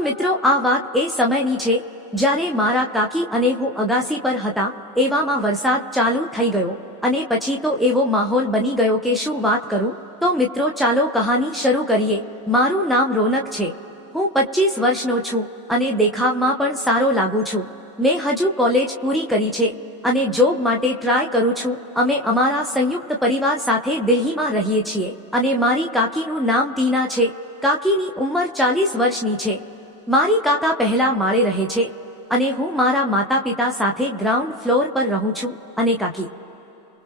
મિત્રો આ વાત એ સમયની છે જ્યારે મારા કાકી અને હું અગાસી પર હતા, એવામાં વરસાદ ચાલુ થઈ ગયો અને પછી તો એવો માહોલ બની ગયો કે શું વાત કરું। તો મિત્રો ચાલો કહાની શરૂ કરીએ। મારું નામ રોનક છે, હું 25 વર્ષનો છું અને દેખાવમાં પણ સારો લાગુ છું। મેં હજુ કોલેજ પૂરી કરી છે અને જોબ માટે ટ્રાય કરું છું। અમે અમારા સંયુક્ત પરિવાર સાથે દિલ્હીમાં રહીએ છીએ અને મારી કાકીનું નામ ટીના છે। કાકીની ઉંમર 40 વર્ષની છે। મારી કાકા પહેલા માળે રહે છે અને હું મારા માતા પિતા સાથે ગ્રાઉન્ડ ફ્લોર પર રહું છું અને કાકી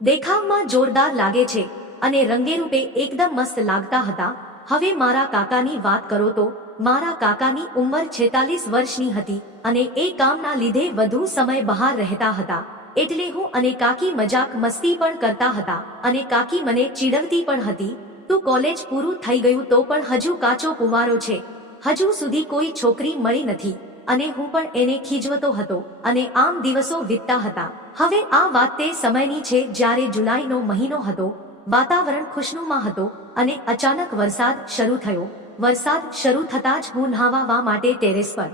દેખાવમાં જોરદાર લાગે છે અને રંગેરૂપે એકદમ મસ્ત લાગતા હતા। હવે મારા કાકાની વાત કરો તો મારા કાકાની ઉંમર 46 વર્ષની હતી અને એ કામના લીધે વધુ સમય બહાર રહેતા હતા, એટલે હું અને કાકી મજાક મસ્તી પણ કરતા હતા અને કાકી મને ચીડવતી પણ હતી, તું કોલેજ પૂરું થઈ ગયું તો પણ હજુ કાચો કુંવારો છે, હજુ સુધી કોઈ છોકરી મળી નથી અને હું પણ એને ખીજવતો હતો અને આમ દિવસો વીતતા હતા। હવે આ વાત તે સમયની છે જ્યારે જુલાઈનો મહિનો હતો, વાતાવરણ ખુશનુમા હતો અને અચાનક વરસાદ શરૂ થયો। વરસાદ શરૂ થતાં જ હું નહાવા માટે ટેરેસ પર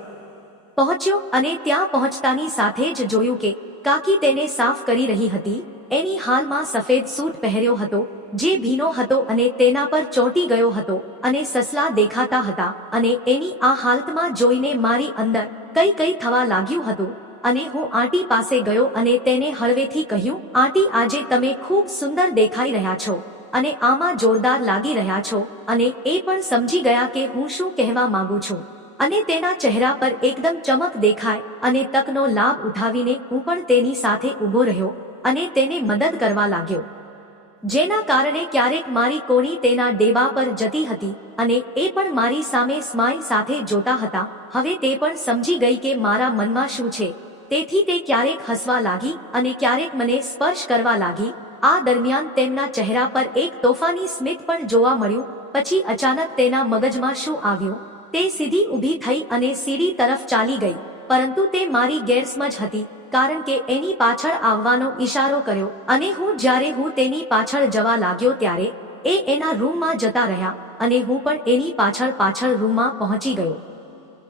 પહોંચ્યો અને ત્યાં પહોંચતાની સાથે જ જોયું કે કાકી તેને સાફ કરી રહી હતી। એની હાલમાં સફેદ સૂટ પહેર્યો હતો જે ભીનો હતો અને તેના પર ચોંટી ગયો હતો અને સસલા દેખાતા હતા અને એની આ હાલતમાં જોઈને મારી અંદર કઈ કઈ થવા લાગ્યું હતું અને હું આંટી પાસે ગયો અને તેને હળવેથી કહ્યું, આંટી આજે તમે ખૂબ સુંદર દેખાઈ રહ્યા છો અને આમાં જોરદાર લાગી રહ્યા છો અને એ પણ સમજી ગયા કે હું શું કહેવા માંગુ છું અને તેના ચહેરા પર એકદમ ચમક દેખાય અને તકનો લાભ ઉઠાવીને હું પણ તેની સાથે ઊભો રહ્યો અને તેને મદદ કરવા લાગ્યો, જેના કારણે ક્યારેક મારી કોણી તેના ડેબા પર જતી હતી અને એ પણ મારી સામે સ્માઇલ સાથે જોતા હતા। હવે તે પણ સમજી ગઈ કે મારા મનમાં શું છે, તેથી તે ક્યારેક હસવા લાગી અને ક્યારેક મને સ્પર્શ કરવા લાગી। આ દરમિયાન તેમના ચહેરા પર એક તોફાની સ્મિત પણ જોવા મળ્યું। પછી અચાનક તેના મગજમાં શું આવ્યું, તે સીધી ઊભી થઈ અને સીડી તરફ ચાલી ગઈ, પરંતુ તે મારી ગેરસમજ હતી કારણ કે એની પાછળ આવવાનો ઈશારો કર્યો અને જ્યારે હું તેની પાછળ જવા લાગ્યો ત્યારે એ એના રૂમમાં જતા રહ્યા અને હું પણ એની પાછળ રૂમમાં પહોંચી ગયો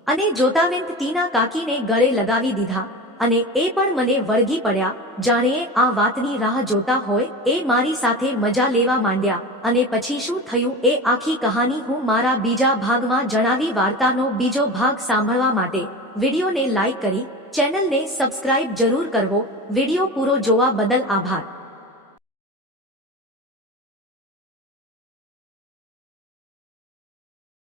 અને જોતાવેંત ટીના કાકીને ગળે લગાવી દીધા અને એ પણ મને વળગી પડ્યા, જાણે આ વાતની રાહ જોતા હોય। એ મારી સાથે મજા લેવા માંડ્યા અને પછી શું થયું એ આખી કહાની હું મારા બીજા ભાગમાં જણાવી। વાર્તાનો બીજો ભાગ સાંભળવા માટે વિડીયોને લાઈક કરી ચેનલને સબસ્ક્રાઇબ જરૂર કરવો। વિડીયો પૂરો જોવા બદલ આભાર।